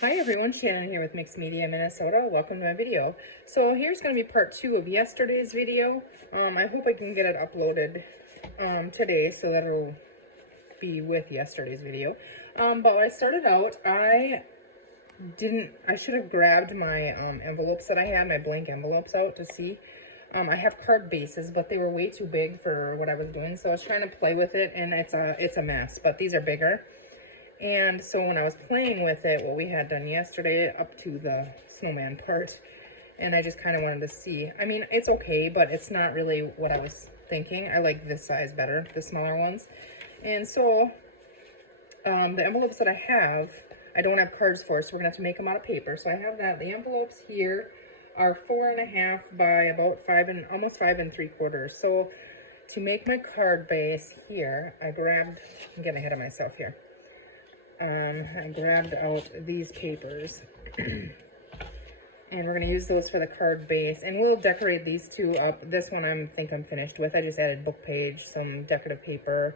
Hi everyone, Shannon here with Mixed Media Minnesota. Welcome to my video. So here's going to be part 2 of yesterday's video. I hope I can get it uploaded today so that it'll be with yesterday's video. But when I started out, I should have grabbed my envelopes that I had, my blank envelopes out to see. I have card bases, but they were way too big for what I was doing, so I was trying to play with it, and it's a mess, but these are bigger. And so when I was playing with it, what we had done yesterday up to the snowman part, and I just kind of wanted to see. I mean, it's okay, but it's not really what I was thinking. I like this size better, the smaller ones. And so the envelopes that I have, I don't have cards for, so we're gonna have to make them out of paper. So I have that. The envelopes here are 4.5 by about 5 and almost 5 3/4. So to make my card base here, I'm getting ahead of myself here. I grabbed out these papers and we're going to use those for the card base, and we'll decorate these two up. This one I think I'm finished with. I just added book page, some decorative paper,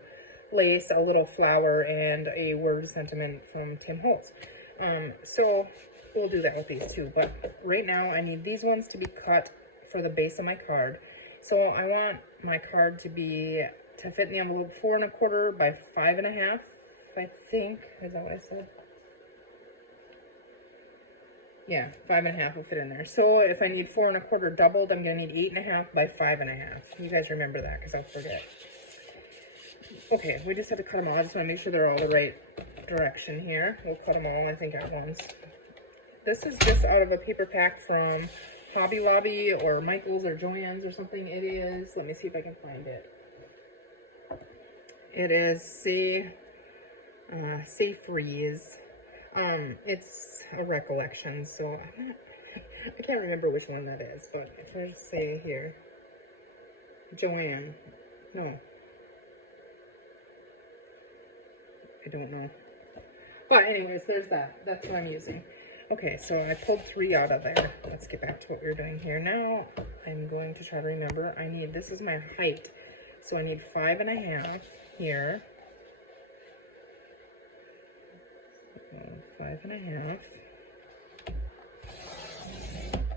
lace, a little flower, and a word sentiment from Tim Holtz. So we'll do that with these two, but right now I need these ones to be cut for the base of my card. So I want my card to fit in the envelope 4.25 by 5.5. I think, is that what I said? Yeah, 5.5 will fit in there. So if I need 4.25 doubled, I'm gonna need 8.5 by 5.5. You guys remember that, because I'll forget. Okay, we just have to cut them all. I just want to make sure they're all the right direction here. We'll cut them all, I think, at once. This is just out of a paper pack from Hobby Lobby or Michael's or Joann's or something. It is, let me see if I can find it. It is Safe Freeze. It's a recollection, so I can't remember which one that is, but if I just say here, Joanne, no, I don't know. But anyways, there's that. That's what I'm using. Okay, so I pulled 3 out of there. Let's get back to what we were doing here. Now I'm going to try to remember. This is my height, so I need 5.5 here. 5.5,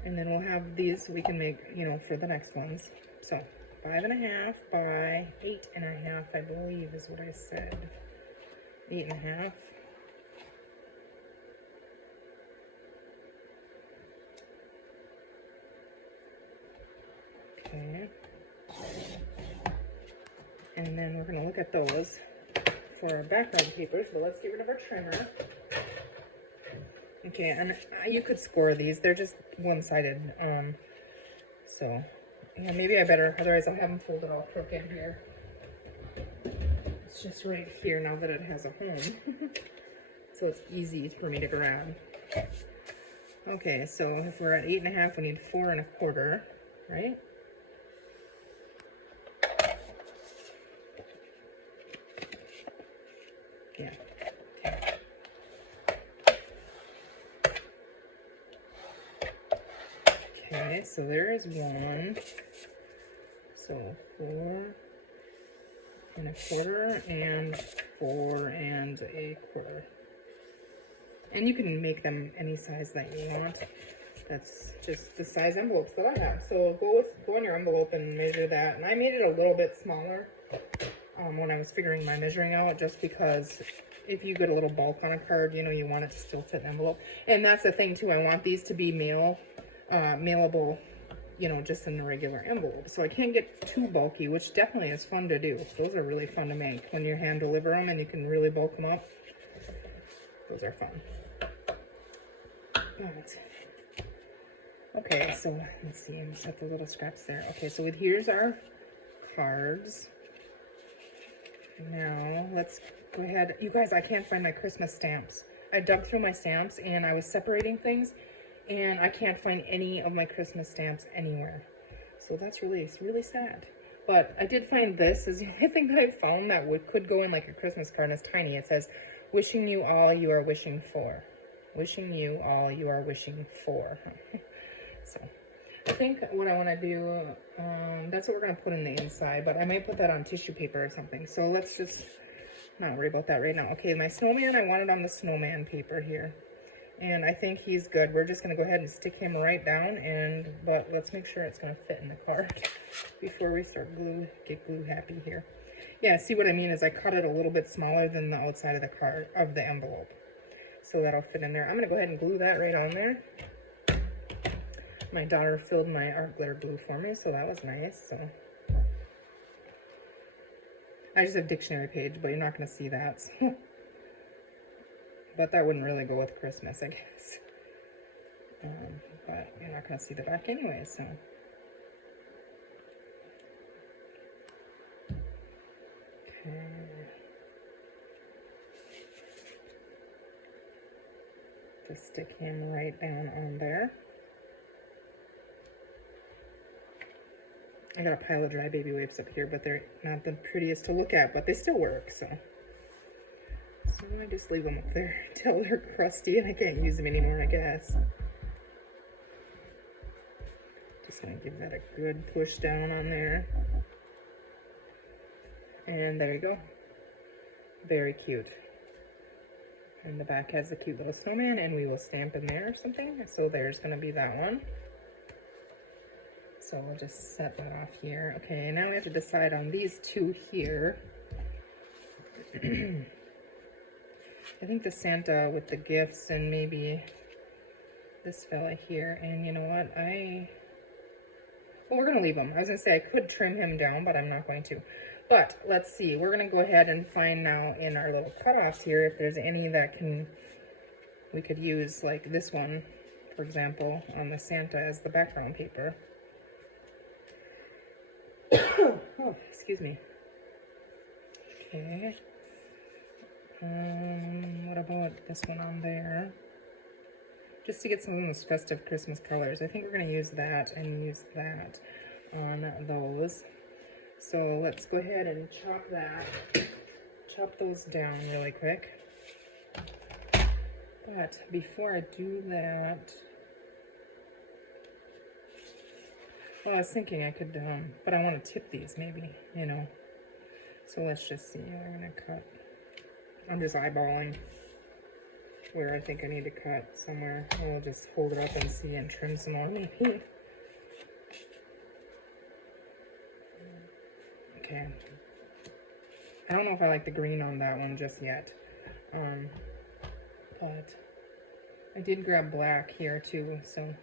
and then we'll have these we can make, for the next ones. So 5.5 by 8.5, I believe is what I said. 8.5. Okay. And then we're going to look at those for our background papers, but let's get rid of our trimmer. Okay, and you could score these. They're just one-sided. So, yeah, maybe I better, otherwise I'll have them folded all crooked here. It's just right here now that it has a home. So it's easy for me to grab. Okay, so if we're at 8.5, we need 4.25, right? Yeah. Okay, so there is one. So 4.25 and 4.25. And you can make them any size that you want. That's just the size envelopes that I have. So go on your envelope and measure that. And I made it a little bit smaller when I was figuring my measuring out, just because if you get a little bulk on a card, you want it to still fit an envelope. And that's the thing too, I want these to be mailable, just in a regular envelope. So I can't get too bulky, which definitely is fun to do. Those are really fun to make when you hand deliver them and you can really bulk them up. Those are fun. Right. Okay, so let's see, I'm just at the little scraps there. Okay, so here's our cards. Now let's go ahead. You guys, I can't find my Christmas stamps. I dug through my stamps and I was separating things, and I can't find any of my Christmas stamps anywhere. So that's really sad. But I did find this. Is the only thing that I found that could go in like a Christmas card, and it's tiny. It says, "Wishing you all you are wishing for." Wishing you all you are wishing for. So I think what I want to do, that's what we're going to put in the inside, but I might put that on tissue paper or something. So let's just not worry about that right now. Okay, my snowman, I want it on the snowman paper here. And I think he's good. We're just gonna go ahead and stick him right down, but let's make sure it's gonna fit in the card before we start get glue happy here. Yeah, see what I mean is I cut it a little bit smaller than the outside of the card, of the envelope. So that'll fit in there. I'm gonna go ahead and glue that right on there. My daughter filled my art glitter glue for me, so that was nice. So I just have a dictionary page, but you're not gonna see that. So. But that wouldn't really go with Christmas, I guess. But you're not gonna see the back anyway, so. Okay. Just stick him right down on there. I got a pile of dry baby wipes up here, but they're not the prettiest to look at, but they still work, so. So I just leave them up there until they're crusty and I can't use them anymore, I guess. Just gonna give that a good push down on there. And there you go. Very cute. And the back has the cute little snowman, and we will stamp in there or something. So there's gonna be that one. So we'll just set that off here. Okay, now we have to decide on these two here. I think the Santa with the gifts and maybe this fella here. And you know what? Well, we're going to leave him. I was going to say I could trim him down, but I'm not going to. But let's see. We're going to go ahead and find now in our little cutoffs here if there's any that we could use, like this one, for example, on the Santa as the background paper. Oh, excuse me. Okay. What about this one on there? Just to get some of those festive Christmas colors. I think we're going to use that and use that on those. So let's go ahead and chop those down really quick. But before I do that, well, I was thinking I could, but I want to tip these maybe, you know. So let's just see. I'm going to cut. I'm just eyeballing where I think I need to cut somewhere. I'll just hold it up and see and trim some more maybe. Okay. I don't know if I like the green on that one just yet. But I did grab black here too, so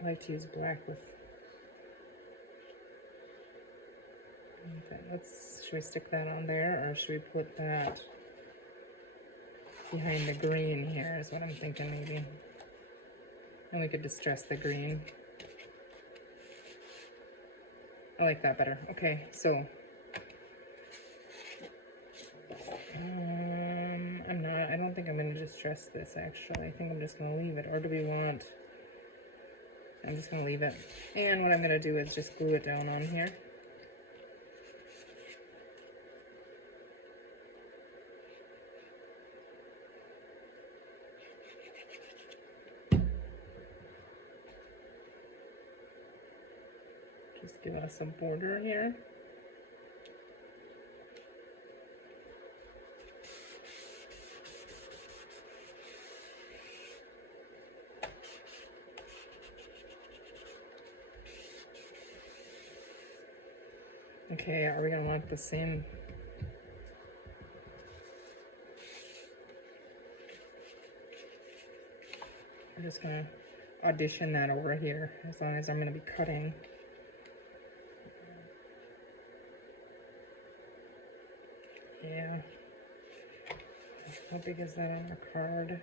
I like to use black with. Okay, should we stick that on there, or should we put that behind the green here is what I'm thinking maybe. And we could distress the green. I like that better. Okay, so I don't think I'm going to distress this actually. I think I'm just going to leave it. Or do we want, I'm just going to leave it. And what I'm going to do is just glue it down on here. Just give us some border here. Okay, are we gonna want the same? I'm just gonna audition that over here as long as I'm gonna be cutting. Yeah. How big is that on our card?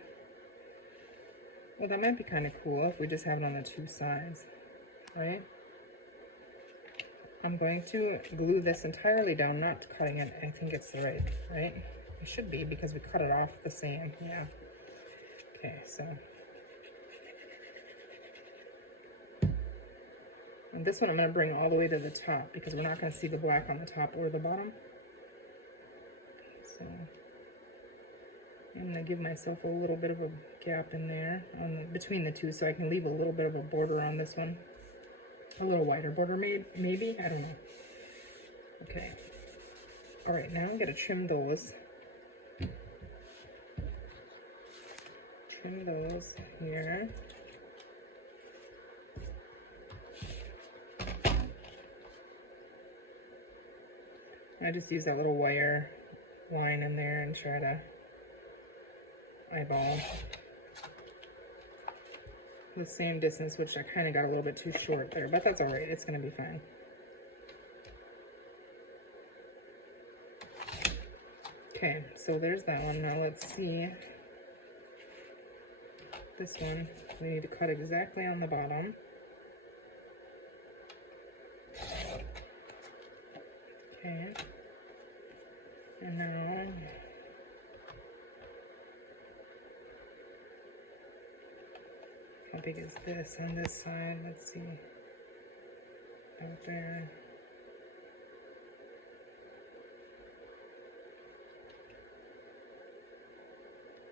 Well, that might be kind of cool if we just have it on the two sides, right? I'm going to glue this entirely down, not cutting it. I think it's right? It should be because we cut it off the same, yeah. Okay, so. And this one I'm going to bring all the way to the top because we're not going to see the black on the top or the bottom. So I'm going to give myself a little bit of a gap in there between the two so I can leave a little bit of a border on this one. A little wider border maybe, I don't know. Okay. All right, now I'm going to trim those. pin those here. I just use that little wire line in there and try to eyeball the same distance, which I kind of got a little bit too short there, but that's all right. It's going to be fine. Okay, so there's that one. Now let's see this one. We need to cut exactly on the bottom. Okay. And now how big is this on this side? Let's see. Out there.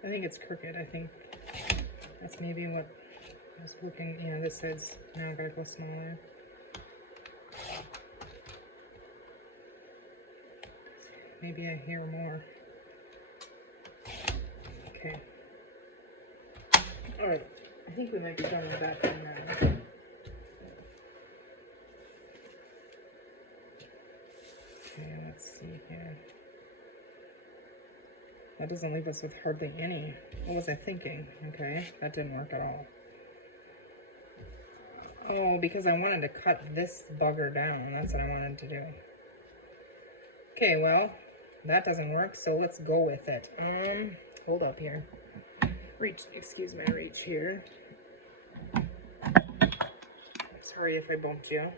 I think it's crooked. I think that's maybe what I was hoping. Yeah, this side's now gotta go smaller. Maybe I hear more. Okay. All right. I think we might be done with that for now. Okay, let's see here. That doesn't leave us with hardly any. What was I thinking? Okay, that didn't work at all. Oh, because I wanted to cut this bugger down. That's what I wanted to do. Okay, well, that doesn't work, so let's go with it. Hold up here. Excuse my reach here. Sorry if I bumped you.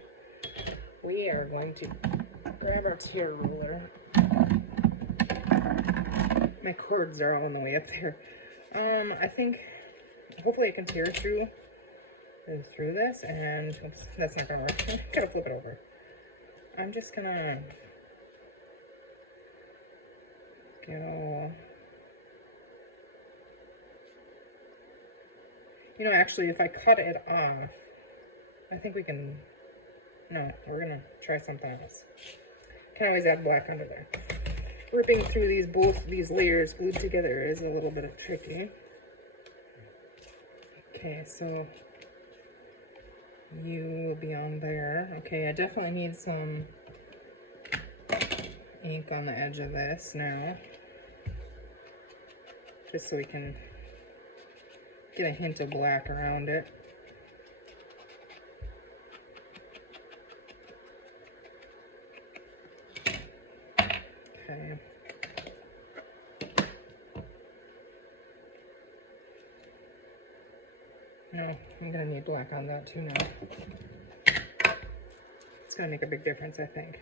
We are going to grab our tear ruler. My cords are all on the way up there. I think, hopefully I can tear through this, and oops, that's not gonna work. Gotta flip it over. I'm just gonna get all, you know, actually, if I cut it off, I think we can, no, we're gonna try something else. Can always add black under there. Ripping through both these layers glued together is a little bit tricky. Okay, so you will be on there. Okay, I definitely need some ink on the edge of this now, just so we can get a hint of black around it. Okay. No, I'm gonna need black on that too now. It's gonna make a big difference, I think.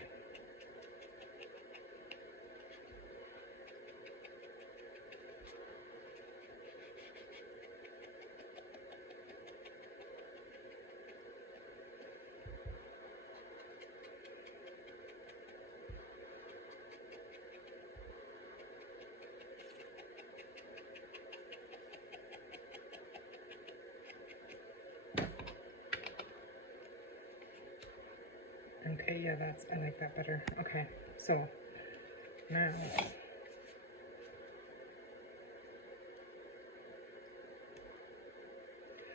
Okay, yeah, I like that better. Okay, so now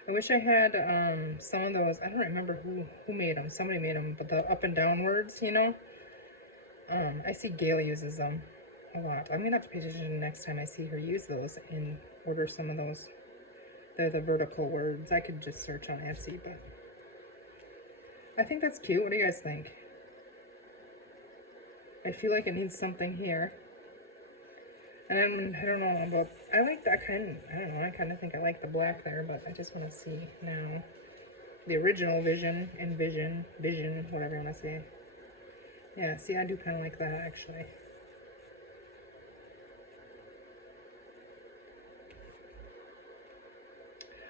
I wish I had some of those. I don't remember who made them. Somebody made them, but the up and downwards, you know. I see Gail uses them a lot. I'm gonna have to pay attention next time I see her use those and order some of those. They're the vertical words. I could just search on Etsy, but I think that's cute. What do you guys think? I feel like it needs something here. And I don't know about, I like that kind, I don't know, I kind of think I like the black there, but I just want to see now. The original vision, whatever you want to say. Yeah, see, I do kind of like that, actually.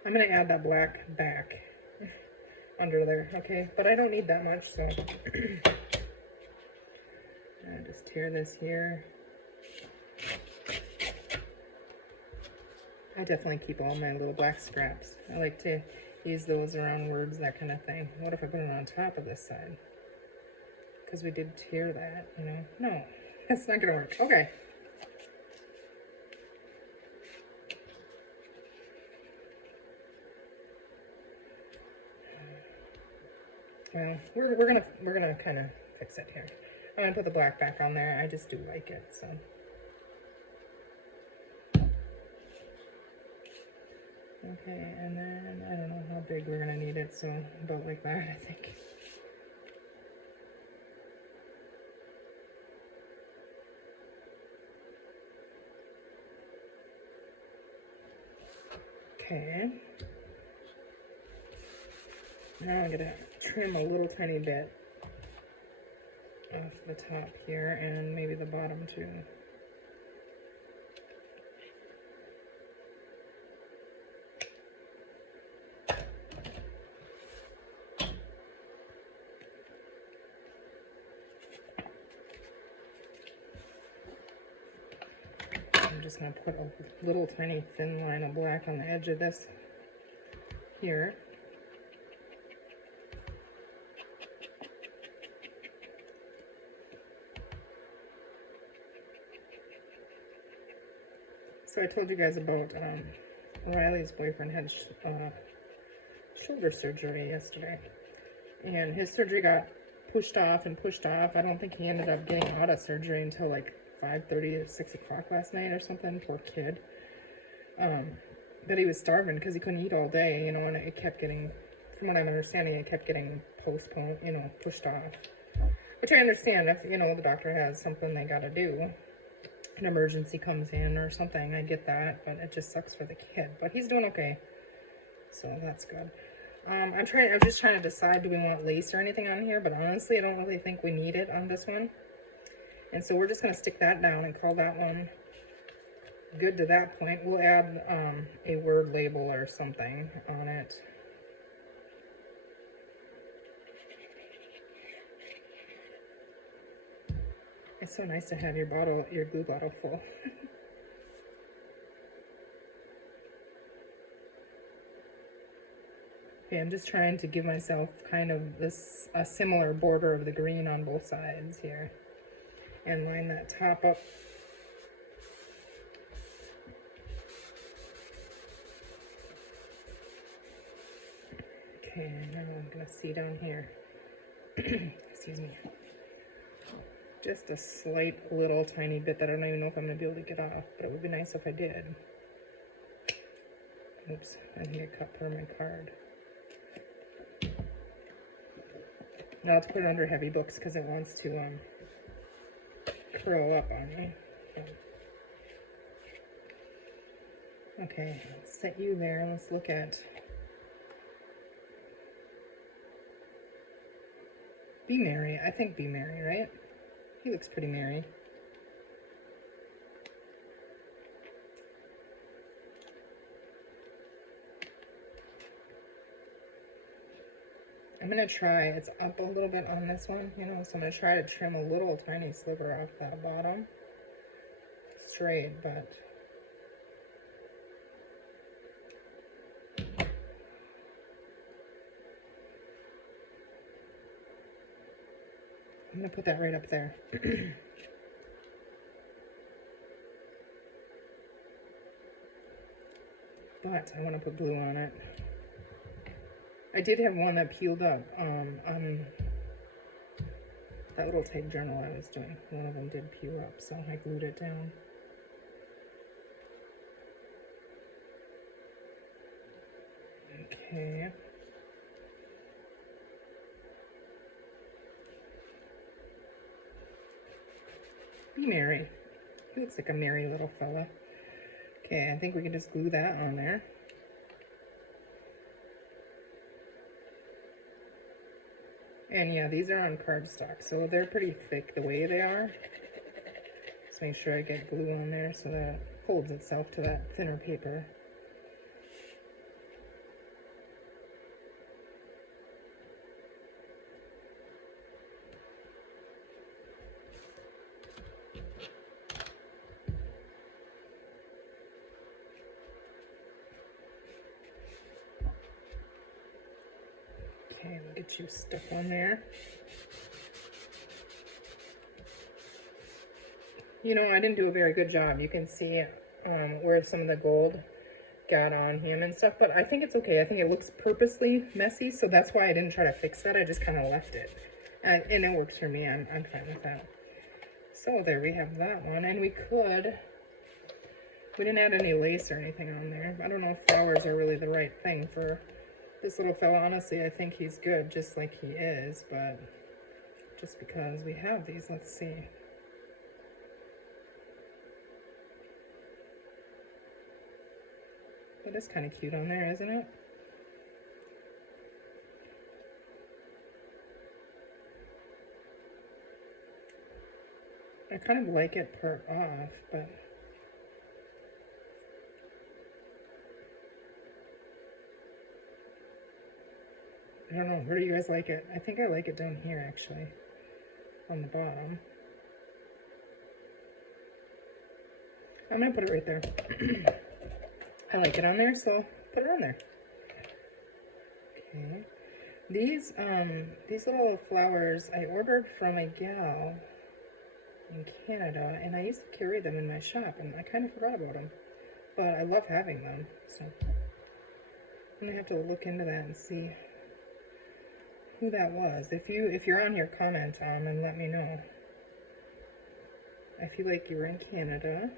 I'm going to add that black back under there, okay? But I don't need that much, so I'll just tear this here. I definitely keep all my little black scraps. I like to use those around words, that kind of thing. What if I put it on top of this side? Because we did tear that, you know? No, that's not going to work. Okay. Well, we're gonna kind of fix it here. I'm gonna put the black back on there. I just do like it, so. Okay, and then I don't know how big we're gonna need it, so about like that, I think. Okay. Now I'm gonna trim a little tiny bit off the top here and maybe the bottom too. I'm just going to put a little tiny thin line of black on the edge of this here. So I told you guys about Riley's boyfriend had shoulder surgery yesterday. And his surgery got pushed off and pushed off. I don't think he ended up getting out of surgery until like 5:30 or 6 o'clock last night or something. Poor kid. But he was starving because he couldn't eat all day, you know, and it kept getting, from what I'm understanding, it kept getting postponed, you know, pushed off. Which I understand if, you know, the doctor has something they got to do. An emergency comes in or something, I get that, but it just sucks for the kid. But he's doing okay, so that's good. I'm just trying to decide, do we want lace or anything on here, but honestly, I don't really think we need it on this one. And so we're just going to stick that down and call that one good to that point. We'll add a word label or something on it. It's so nice to have your glue bottle full. Okay, I'm just trying to give myself kind of a similar border of the green on both sides here. And line that top up. Okay, now I'm gonna see down here. Excuse me. Just a slight little tiny bit that I don't even know if I'm gonna be able to get off, but it would be nice if I did. Oops, I need to cut per my card. Now let's put it under heavy books because it wants to curl up on me. Okay, let's set you there. Let's look at Be Merry. I think Be Merry, right? He looks pretty merry. I'm going to try, it's up a little bit on this one, you know, so I'm going to try to trim a little tiny sliver off that bottom. Straight, but I'm going to put that right up there. But I want to put glue on it. I did have one that peeled up on that little type journal I was doing. One of them did peel up, so I glued it down. Okay. Be merry. He looks like a merry little fella. Okay, I think we can just glue that on there. And yeah, these are on cardstock, so they're pretty thick the way they are. Just make sure I get glue on there so that it holds itself to that thinner paper. Okay, we'll get you stuck on there. You know, I didn't do a very good job. You can see where some of the gold got on him and stuff, but I think it's okay. I think it looks purposely messy, so that's why I didn't try to fix that. I just kind of left it. And it works for me. I'm fine with that. So there we have that one. And we didn't add any lace or anything on there. I don't know if flowers are really the right thing for this little fella. Honestly, I think he's good just like he is, but just because we have these, let's see. That is kind of cute on there, isn't it? I kind of like it part off, but I don't know. Where do you guys like it? I think I like it down here, actually, on the bottom. I'm gonna put it right there. I like it on there, so put it on there. Okay. These little flowers I ordered from a gal in Canada, and I used to carry them in my shop, and I kind of forgot about them. But I love having them, so I'm gonna have to look into that and see who that was. If you're on here, comment on and let me know. I feel like you were in Canada.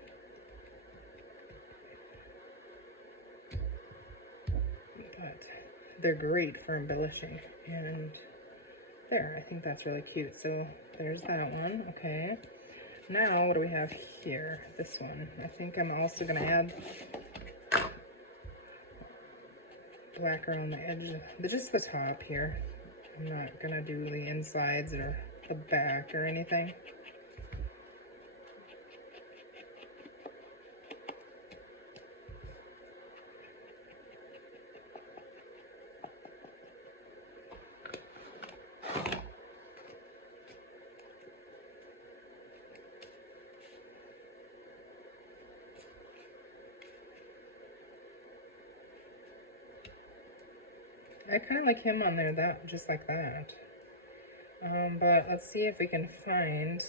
But they're great for embellishing. And there, I think that's really cute. So there's that one. Okay. Now, what do we have here? This one. I think I'm also going to add black around the edge, just the top here. I'm not going to do the insides or the back or anything. I kind of like him on there, just like that. But let's see if we can find,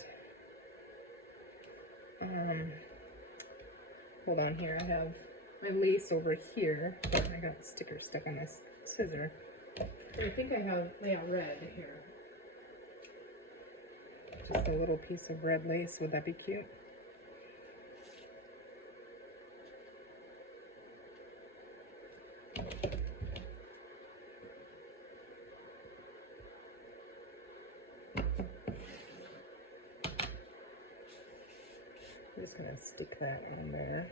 hold on here, I have my lace over here, but I got the sticker stuck on this scissor. I think I have, yeah, red here. Just a little piece of red lace, would that be cute? I'm just gonna stick that on there.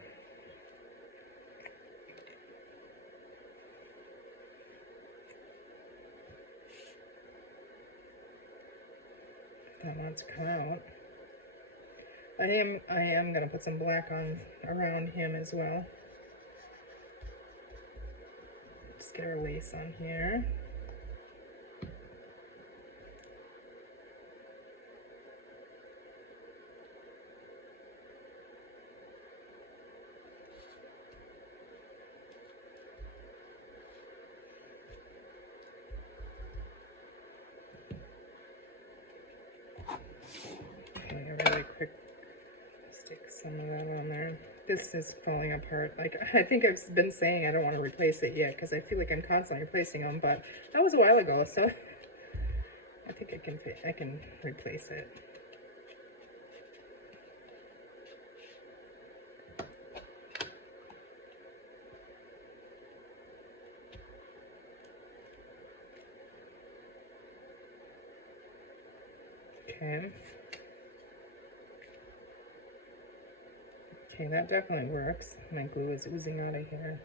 That wants to come out. I am gonna put some black on around him as well. Just get our lace on here. Really quick, stick some of that on there. This is falling apart. Like, I think I've been saying I don't want to replace it yet because I feel like I'm constantly replacing them, but that was a while ago, so I think I can replace it. Okay. Okay, that definitely works. My glue is oozing out of here.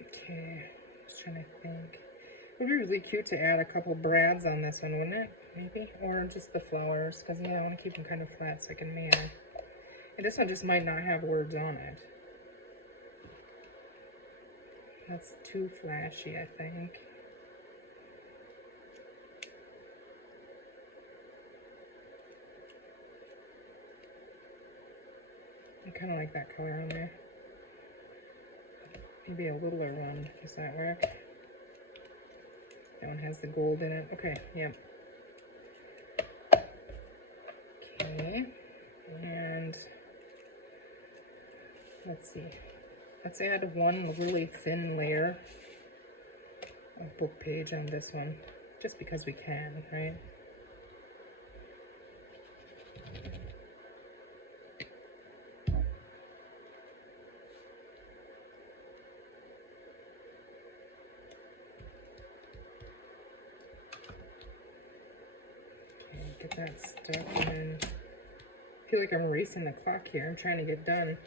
Okay, just trying to think. It would be really cute to add a couple brads on this one, wouldn't it? Maybe? Or just the flowers, because yeah, I want to keep them kind of flat so I can mirror. And this one just might not have words on it. That's too flashy, I think. I kind of like that color on there. Maybe a littler one. Does that work? That one has the gold in it. Okay, yep. Okay. let's see. Let's add one really thin layer of book page on this one, just because we can, right? Okay, get that stuck in. I feel like I'm racing the clock here. I'm trying to get done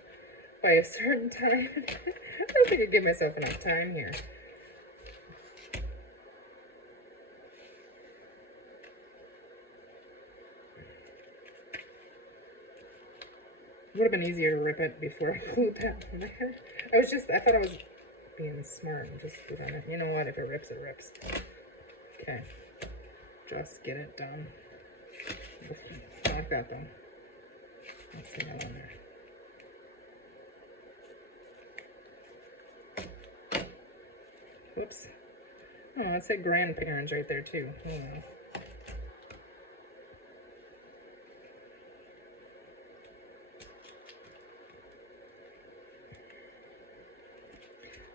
by a certain time. I don't think I give myself enough time here. It would have been easier to rip it before I glued that on there. I thought I was being smart and just put on it. You know what? If it rips, it rips. Okay. Just get it done. Like that, then. Let's see that on there. Whoops. Oh, it said grandparents right there, too. Oh, well.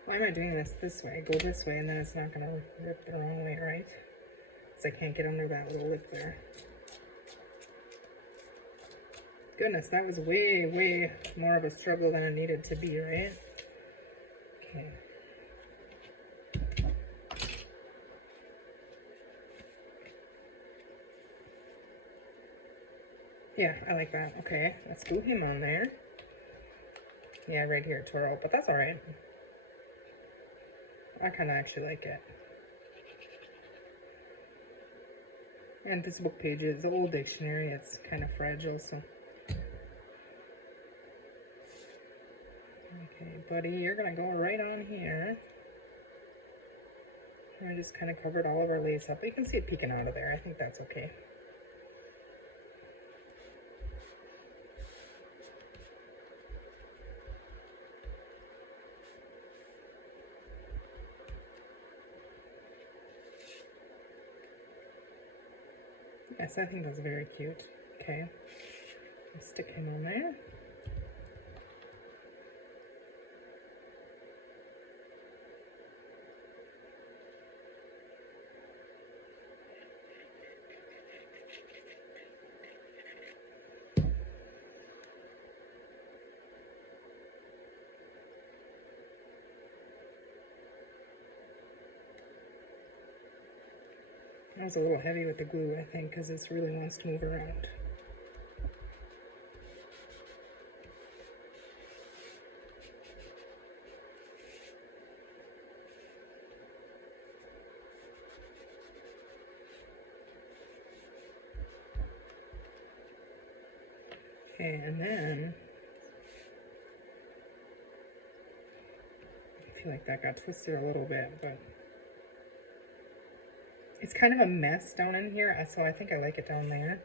Why am I doing this way? Go this way, and then it's not going to rip the wrong way, right? Because I can't get under that little lip there. Goodness, that was way, way more of a struggle than it needed to be, right? Okay. Yeah, I like that. Okay, let's glue him on there. Yeah, right here it tore out, but that's all right. I kind of actually like it. And this book page is an old dictionary. It's kind of fragile, so. Okay, buddy, you're gonna go right on here. And I just kind of covered all of our lace up. You can see it peeking out of there. I think that's okay. Yes, I think that's very cute. Okay, I'll stick him on there. That was a little heavy with the glue, I think, because this really wants to move around. Okay, and then I feel like that got twisted a little bit, but it's kind of a mess down in here, so I think I like it down there.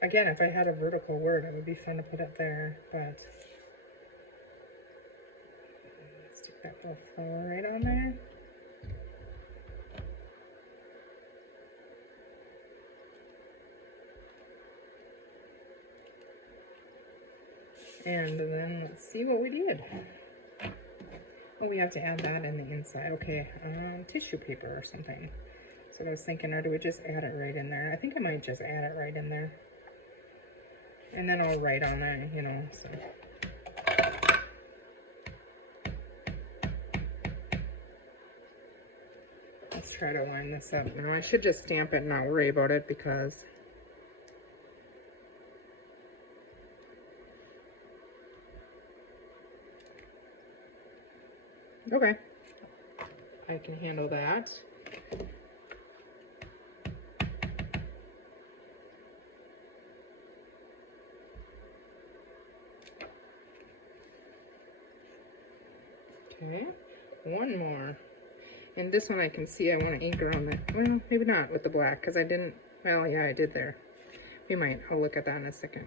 Again, if I had a vertical word, it would be fun to put it there, but let's stick that little flower right on there. And then let's see what we did. Oh, we have to add that in the inside. Okay, tissue paper or something. So I was thinking, or do we just add it right in there? I think I might just add it right in there. And then I'll write on it, you know, so. Let's try to line this up. Now, I should just stamp it and not worry about it because okay, I can handle that. Okay, one more. And this one I can see I want to ink around it. Well, maybe not with the black because I didn't, well, yeah, I did there. We might, I'll look at that in a second.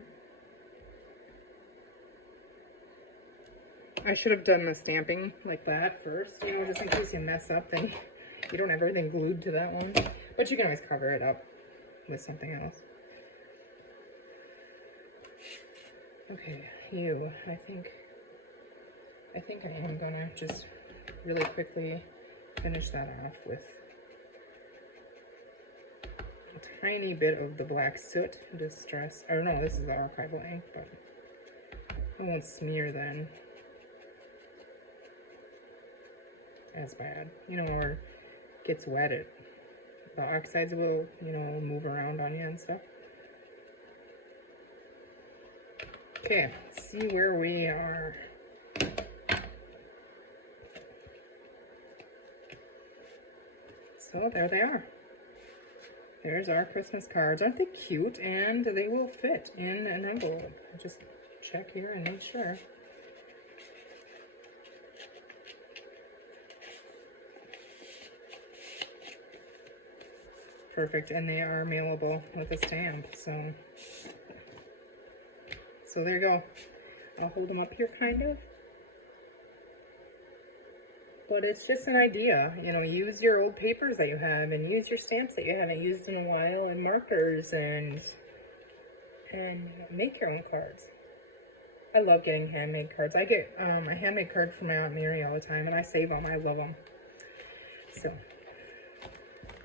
I should have done the stamping like that first, you know, just in case you mess up, then you don't have everything glued to that one. But you can always cover it up with something else. Okay, you, I think I think I am gonna just really quickly finish that off with a tiny bit of the black soot distress. Or no, this is the archival ink, but it won't smear then as bad. You know, or gets wet, the oxides will, you know, move around on you and stuff. Okay, let's see where we are. So there they are. There's our Christmas cards. Aren't they cute? And they will fit in an envelope. Just check here and make sure. Perfect, and they are mailable with a stamp, so there you go. I'll hold them up here kind of. But it's just an idea, you know, use your old papers that you have and use your stamps that you haven't used in a while and markers and make your own cards. I love getting handmade cards. I get a handmade card from my Aunt Mary all the time and I save them. I love them. So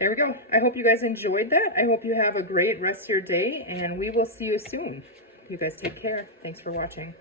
there we go. I hope you guys enjoyed that. I hope you have a great rest of your day and we will see you soon. You guys take care. Thanks for watching.